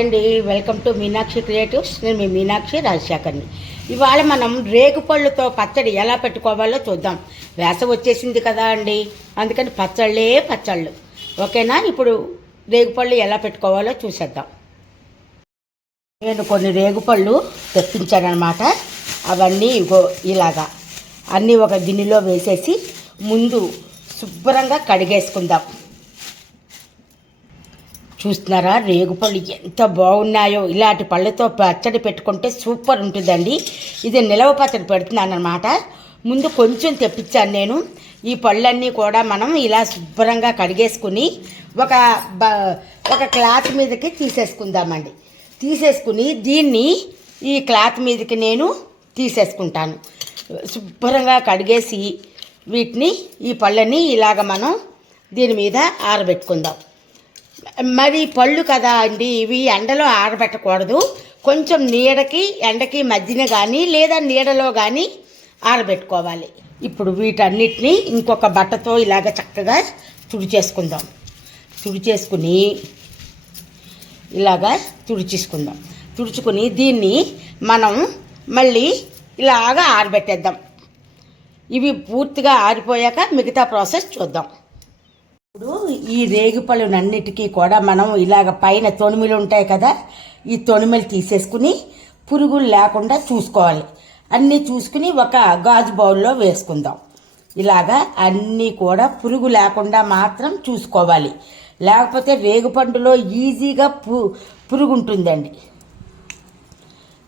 అండి, welcome to Meenakshi creatives. నేను మీ మీనాక్షి రాజశేఖర్ని. ఇవాళ మనం రేగుపళ్ళుతో పచ్చడి ఎలా పెట్టుకోవాలో చూద్దాం. వేసవి వచ్చేసింది కదా అండి, అందుకని పచ్చళ్ళు. ఓకేనా? ఇప్పుడు రేగుపళ్ళు ఎలా పెట్టుకోవాలో చూసేద్దాం. నేను కొన్ని రేగుపళ్ళు తెప్పించానమాట. అవన్నీ ఇలాగా అన్నీ ఒక గిన్నెలో వేసేసి ముందు శుభ్రంగా కడిగేసుకుందాం. చూస్తున్నారా, రేగుపళ్ళు ఎంత బాగున్నాయో. ఇలాంటి పళ్ళతో పచ్చడి పెట్టుకుంటే సూపర్ ఉంటుందండి. ఇది నిలవ పచ్చడి పెడుతున్నాను అనమాట. ముందు కొంచెం తెప్పించాను నేను. ఈ పళ్ళన్నీ కూడా మనం ఇలా శుభ్రంగా కడిగేసుకుని ఒక క్లాత్ మీదకి తీసేసుకుందామండి. తీసేసుకుని దీన్ని ఈ క్లాత్ మీదకి నేను తీసేసుకుంటాను. శుభ్రంగా కడిగేసి వీటిని, ఈ పళ్ళని ఇలాగ మనం దీని మీద ఆరబెట్టుకుందాం. మరి పళ్ళు కదా అండి, ఇవి ఎండలో ఆరబెట్టకూడదు. కొంచెం ఎండకి మధ్యన కానీ లేదా నీడలో కానీ ఆరబెట్టుకోవాలి. ఇప్పుడు వీటన్నిటినీ ఇంకొక బట్టతో ఇలాగ చక్కగా తుడిచేసుకుని ఇలాగా తుడుచుకుని దీన్ని మనం మళ్ళీ ఇలాగ ఆరబెట్టేద్దాం. ఇవి పూర్తిగా ఆరిపోయాక మిగతా ప్రాసెస్ చూద్దాం. ఇప్పుడు ఈ రేగిపళ్ళునన్నిటికీ కూడా మనం ఇలాగ పైన తొణిమిలు ఉంటాయి కదా, ఈ తొణిమిలు తీసేసుకుని పురుగులు లేకుండా చూసుకోవాలి. అన్నీ చూసుకుని ఒక గాజు బౌల్లో వేసుకుందాం. ఇలాగా అన్నీ కూడా పురుగు లేకుండా మాత్రం చూసుకోవాలి. లేకపోతే రేగుపండులో ఈజీగా పురుగు ఉంటుందండి.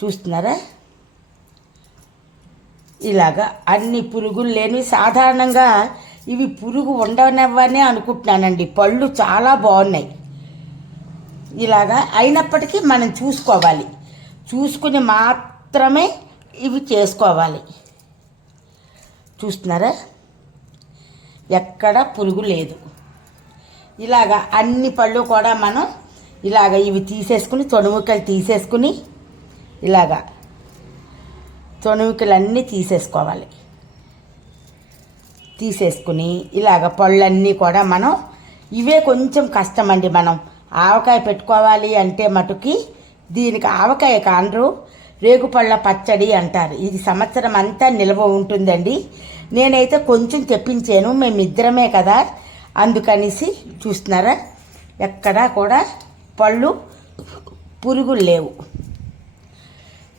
చూస్తున్నారా, ఇలాగా అన్ని పురుగులు లేని సాధారణంగా ఇవి పురుగు ఉండనివ్వనే అనుకుంటున్నానండి. పళ్ళు చాలా బాగున్నాయి. ఇలాగా అయినప్పటికీ మనం చూసుకుని మాత్రమే ఇవి చేసుకోవాలి. చూస్తున్నారా, ఎక్కడ పురుగు లేదు. ఇలాగా అన్ని పళ్ళు కూడా మనం ఇలాగ ఇవి తీసేసుకుని తొణిముక్కలు తీసేసుకుని ఇలాగా తొణిముక్కలన్నీ తీసేసుకుని ఇలాగ పళ్ళన్నీ కూడా మనం ఇవే కొంచెం కష్టమండి. మనం ఆవకాయ పెట్టుకోవాలి అంటే మటుకి దీనికి ఆవకాయ కాండ్రు రేగుపళ్ళ పచ్చడి అంటారు. ఇది సంవత్సరం అంతా నిల్వ ఉంటుందండి. నేనైతే కొంచెం తెప్పించాను, మేమిద్దరమే కదా, అందుకనేసి. చూస్తున్నారా, ఎక్కడా కూడా పళ్ళు పురుగులు లేవు.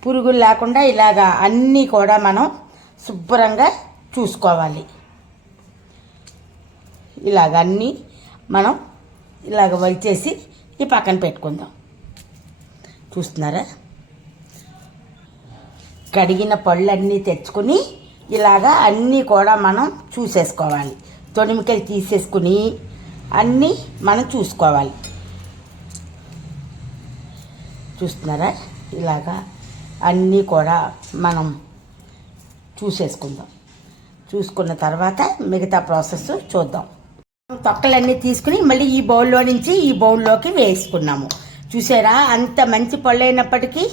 పురుగులు లేకుండా ఇలాగా అన్నీ కూడా మనం శుభ్రంగా చూసుకోవాలి. ఇలాగ అన్నీ మనం ఇలాగ వలిచేసి ఈ పక్కన పెట్టుకుందాం. చూస్తున్నారా, కడిగిన పళ్ళన్నీ తెచ్చుకుని ఇలాగా అన్నీ కూడా మనం చూసేసుకోవాలి. తొణిమికలు తీసేసుకుని అన్నీ మనం చూసుకోవాలి. చూస్తున్నారా, ఇలాగా అన్నీ కూడా మనం చూసుకున్న తర్వాత మిగతా ప్రాసెస్ చూద్దాం. తొక్కలన్నీ తీసుకుని మళ్ళీ ఈ బౌల్లో నుంచి ఈ బౌల్లోకి వేసుకున్నాము. చూసారా, అంత మంచి పళ్ళు అయినప్పటికీ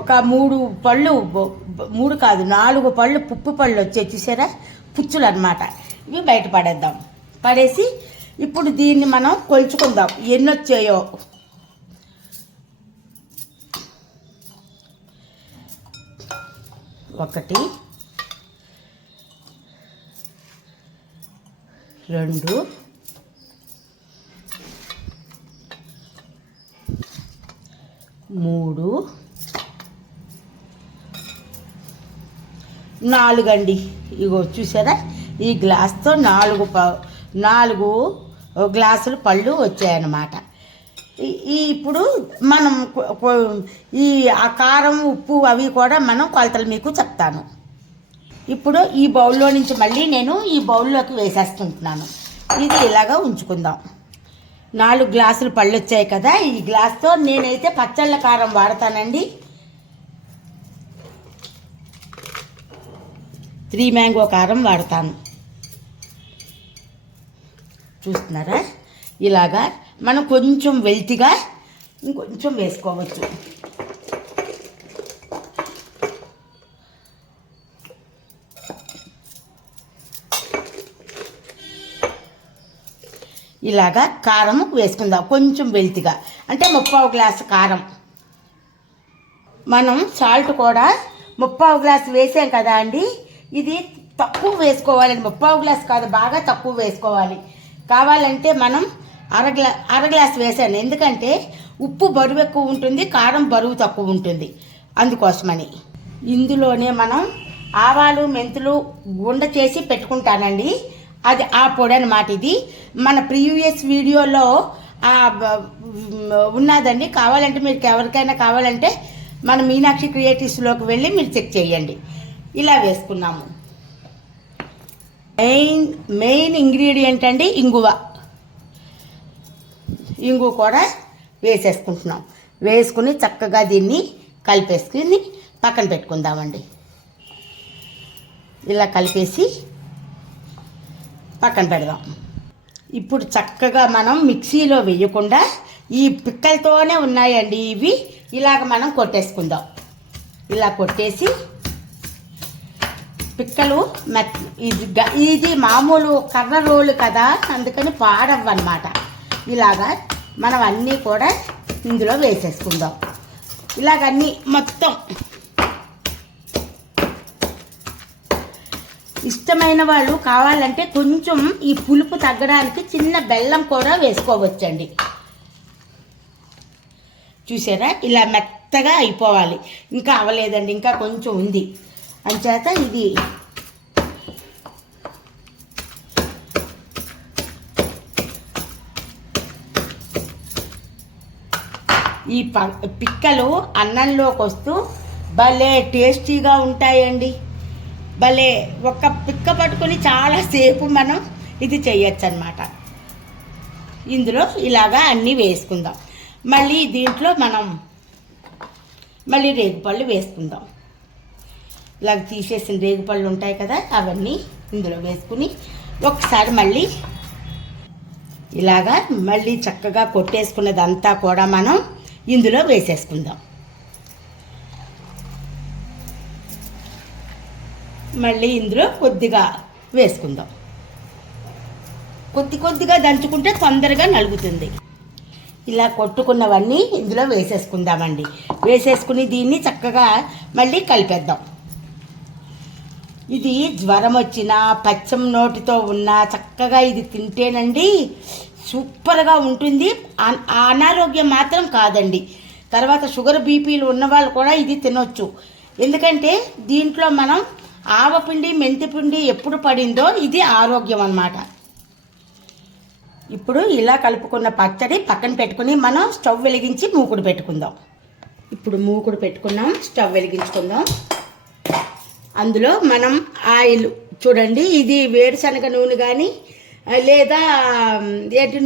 ఒక 3 కాదు 4 పళ్ళు పుప్పు పళ్ళు వచ్చాయి. చూసారా, పుచ్చులు అన్నమాట. ఇవి బయట పడేసి ఇప్పుడు దీన్ని మనం కొలుచుకుందాం ఎన్ని వచ్చాయో. 1 2 3 4 అండి. ఇగో చూసారా, ఈ గ్లాస్తో 4 గ్లాసులు పళ్ళు వచ్చాయన్నమాట. ఇప్పుడు మనం ఈ కారం ఉప్పు అవి కూడా మనం కొలతలు మీకు చెప్తాను. ఇప్పుడు ఈ బౌల్లో నుంచి మళ్ళీ నేను ఈ బౌల్లోకి వేసేస్తుంటున్నాను. ఇది ఇలాగా ఉంచుకుందాం. 4 గ్లాసులు పళ్ళు వచ్చాయి కదా, ఈ గ్లాస్తో నేనైతే పచ్చళ్ళ కారం వాడతానండి. 3 మ్యాంగో కారం వాడతాను. చూస్తున్నారా, ఇలాగా మనం కొంచెం వెల్తిగా ఇంకొంచెం వేసుకోవచ్చు. ఇలాగా కారం వేసుకుందాం కొంచెం వెల్తిగా. అంటే 3/4 గ్లాసు కారం. మనం సాల్ట్ కూడా 3/4 గ్లాసు వేసాం కదా అండి. ఇది తక్కువ వేసుకోవాలండి, 3/4 గ్లాసు కాదు, బాగా తక్కువ వేసుకోవాలి. కావాలంటే మనం అర గ్లాసు వేసాను, ఎందుకంటే ఉప్పు బరువు ఎక్కువ ఉంటుంది, కారం బరువు తక్కువ ఉంటుంది, అందుకోసమని. ఇందులోనే మనం ఆవాలు మెంతులు గుండ చేసి పెట్టుకుంటానండి, అది ఆ పొడి అన్నమాట. ఇది మన ప్రీవియస్ వీడియోలో ఉన్నదండి. కావాలంటే మీకు ఎవరికైనా కావాలంటే మన మీనాక్షి క్రియేటివ్స్లోకి వెళ్ళి మీరు చెక్ చేయండి. ఇలా వేసుకున్నాము. మెయిన్ ఇంగ్రీడియంట్ అండి ఇంగువ. ఇంగు కూడా వేసేసుకుంటున్నాం. వేసుకుని చక్కగా దీన్ని కలిపేసుకుని పక్కన పెట్టుకుందామండి. ఇలా కలిపేసి పక్కన పెడదాం. ఇప్పుడు చక్కగా మనం మిక్సీలో వేయకుండా ఈ పిక్కలతోనే ఉన్నాయండి ఇవి, ఇలాగ మనం కొట్టేసుకుందాం. ఇలా కొట్టేసి పిక్కలు ఇది మామూలు కర్ర రోలు కదా, అందుకని పాడవన్నమాట. ఇలాగా మనం అన్నీ కూడా ఇందులో వేసేసుకుందాం. ఇలాగన్నీ మొత్తం. ఇష్టమైన వాళ్ళు కావాలంటే కొంచెం ఈ పులుపు తగ్గడానికి చిన్న బెల్లం కూడా వేసుకోవచ్చండి. చూసారా, ఇలా మెత్తగా అయిపోవాలి. ఇంకా అవ్వలేదండి, ఇంకా కొంచెం ఉంది. అంచేత ఇది ఈ పిక్కలు అన్నంలోకి వస్తూ భలే టేస్టీగా ఉంటాయండి. భలే ఒక పిక్క పట్టుకొని చాలాసేపు మనం ఇది చేయొచ్చు అన్నమాట. ఇందులో ఇలాగా అన్నీ వేసుకుందాం. మళ్ళీ దీంట్లో మనం మళ్ళీ రేగుపళ్ళు వేసుకుందాం. ఇలాగ తీసేసిన రేగుపళ్ళు ఉంటాయి కదా, అవన్నీ ఇందులో వేసుకుని ఒకసారి మళ్ళీ ఇలాగా మళ్ళీ చక్కగా కొట్టేసుకున్నదంతా కూడా మనం ఇందులో వేసేసుకుందాం. మళ్ళీ ఇందులో కొద్దిగా వేసుకుందాం. కొద్దిగా దంచుకుంటే తొందరగా నలుగుతుంది. ఇలా కొట్టుకున్నవన్నీ ఇందులో వేసేసుకుందామండి. వేసేసుకుని దీన్ని చక్కగా మళ్ళీ కలిపేద్దాం. ఇది జ్వరం వచ్చినా పచ్చం నోటితో ఉన్నా చక్కగా ఇది తింటేనండి సూపర్గా ఉంటుంది. అనారోగ్యం మాత్రం కాదండి. తర్వాత షుగర్ బీపీలు ఉన్నవాళ్ళు కూడా ఇది తినొచ్చు. ఎందుకంటే దీంట్లో మనం ఆవపిండి మెంతిపిండి ఎప్పుడు పడిందో ఇది ఆరోగ్యం అన్నమాట. ఇప్పుడు ఇలా కలుపుకున్న పచ్చడి పక్కన పెట్టుకుని మనం స్టవ్ వెలిగించి మూకుడు పెట్టుకుందాం. ఇప్పుడు మూకుడు పెట్టుకున్నాం, స్టవ్ వెలిగించుకుందాం. అందులో మనం ఆయిల్ చూడండి, ఇది వేరుశనగ నూనె కానీ లేదా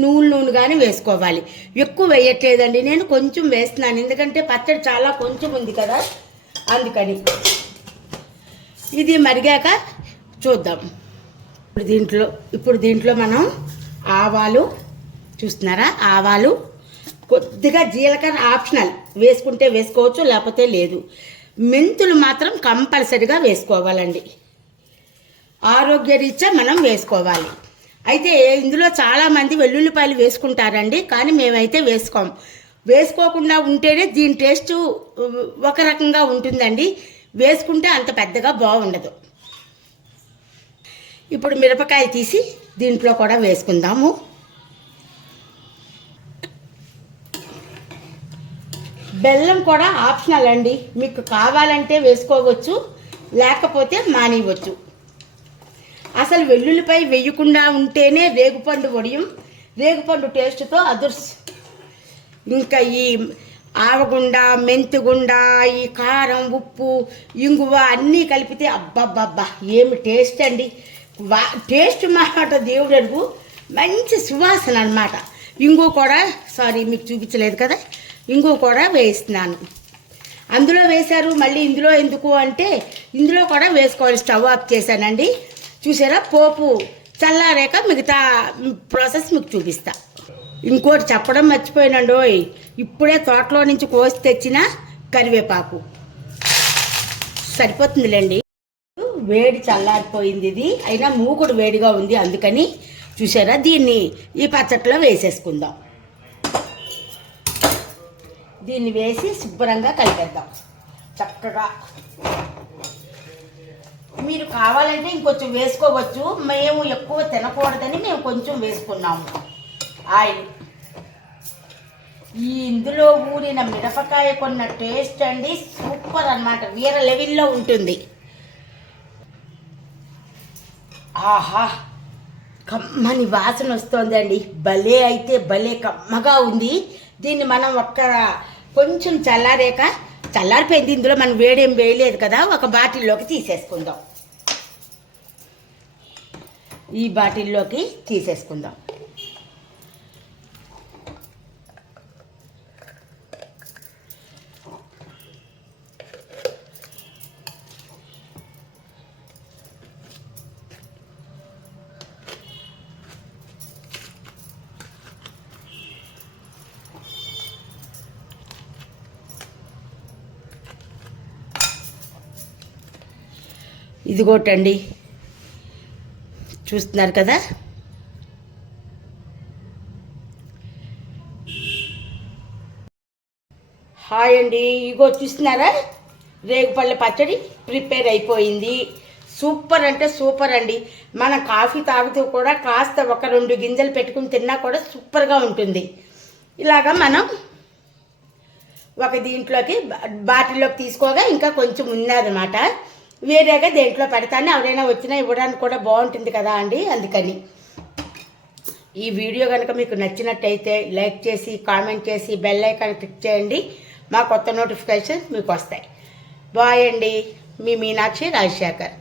నూనె కానీ వేసుకోవాలి. ఎక్కువ వేయట్లేదండి, నేను కొంచెం వేస్తున్నాను, ఎందుకంటే పచ్చడి చాలా కొంచెం ఉంది కదా, అందుకని. ఇది మరిగాక చూద్దాం. ఇప్పుడు దీంట్లో మనం ఆవాలు చూస్తున్నారా, ఆవాలు కొద్దిగా జీలకర్ర ఆప్షనల్, వేసుకుంటే వేసుకోవచ్చు లేకపోతే లేదు. మెంతులు మాత్రం కంపల్సరిగా వేసుకోవాలండి, ఆరోగ్యరీత్యా మనం వేసుకోవాలి. అయితే ఇందులో చాలామంది వెల్లుల్లిపాయలు వేసుకుంటారండి, కానీ మేమైతే వేసుకోకుండా ఉంటేనే దీని టేస్ట్ ఒక రకంగా ఉంటుందండి, వేసుకుంటే అంత పెద్దగా బాగుండదు. ఇప్పుడు మిరపకాయ తీసి దీంట్లో కూడా వేసుకుందాము. బెల్లం కూడా ఆప్షనల్ అండి, మీకు కావాలంటే వేసుకోవచ్చు లేకపోతే మానేయవచ్చు. అసలు వెల్లుల్లిపాయ వేయకుండా ఉంటేనే రేగుపండు వడియం, రేగుపండు టేస్ట్తో ఇంకా ఈ ఆవగుండ మెంతిగుండ ఈ కారం ఉప్పు ఇంగువ అన్నీ కలిపితే అబ్బబ్బబ్బా ఏమి టేస్ట్ అండి. టేస్ట్ మాట దేవుడు అడుగు, మంచి సువాసన అన్నమాట. ఇంగు కూడా మీకు చూపించలేదు కదా, ఇంగు కూడా వేస్తున్నాను. అందులో వేశారు, మళ్ళీ ఇందులో ఎందుకు అంటే ఇందులో కూడా వేసుకోవాలి. స్టవ్ ఆఫ్ చేశానండి, చూసారా. పోపు చల్లారాక మిగతా ప్రాసెస్ మీకు చూపిస్తా. ఇంకోటి చెప్పడం మర్చిపోయినండోయ్, ఇప్పుడే తోటలో నుంచి కోసి తెచ్చిన కరివేపాకు సరిపోతుందిలేండి. వేడి చల్లారిపోయింది, ఇది అయినా మూకుడు వేడిగా ఉంది, అందుకని చూసారా. దీన్ని ఈ పచ్చట్లో వేసేసుకుందాం. దీన్ని వేసి శుభ్రంగా కలిపేద్దాం చక్కగా. మీరు కావాలంటే ఇంకొంచెం వేసుకోవచ్చు, మేము ఎక్కువ తినకూడదని మేము కొంచెం వేసుకున్నాము ఆయిల్. ఈ ఇందులో ఊరిన మిరపకాయ కొన్న టేస్ట్ అండి సూపర్ అన్నమాట, వేరే లెవెల్లో ఉంటుంది. ఆహా, కమ్మని వాసన వస్తుందండి, భలే అయితే భలే కమ్మగా ఉంది. దీన్ని మనం కొంచెం చల్లారిపోయింది, ఇందులో మనం వేడేం వేయలేదు కదా, ఒక బాటిల్లోకి తీసేసుకుందాం. ఈ బాటిల్లోకి తీసేసుకుందాం. ఇదిగోటండి, చూస్తున్నారు కదా. హాయ్ అండి, ఇగో చూస్తున్నారా, రేగుపళ్ళ పచ్చడి ప్రిపేర్ అయిపోయింది. సూపర్ అంటే సూపర్ అండి. మనం కాఫీ తాగుతూ కూడా కాస్త 1-2 గింజలు పెట్టుకుని తిన్నా కూడా సూపర్గా ఉంటుంది. ఇలాగా మనం ఒక దీంట్లోకి బాటిల్లోకి తీసుకోగా ఇంకా కొంచెం ఉన్నదన్నమాట, వేరేగా దేంట్లో పెడతాను, ఎవరైనా వచ్చినా ఇవ్వడానికి కూడా బాగుంటుంది కదా అండి. అందుకని ఈ వీడియో కనుక మీకు నచ్చినట్టయితే లైక్ చేసి కామెంట్ చేసి బెల్ ఐకాన్ క్లిక్ చేయండి, మా కొత్త నోటిఫికేషన్ మీకు వస్తాయి. బాయ్ అండి, మీ మీనాక్షి రాజశేఖర్.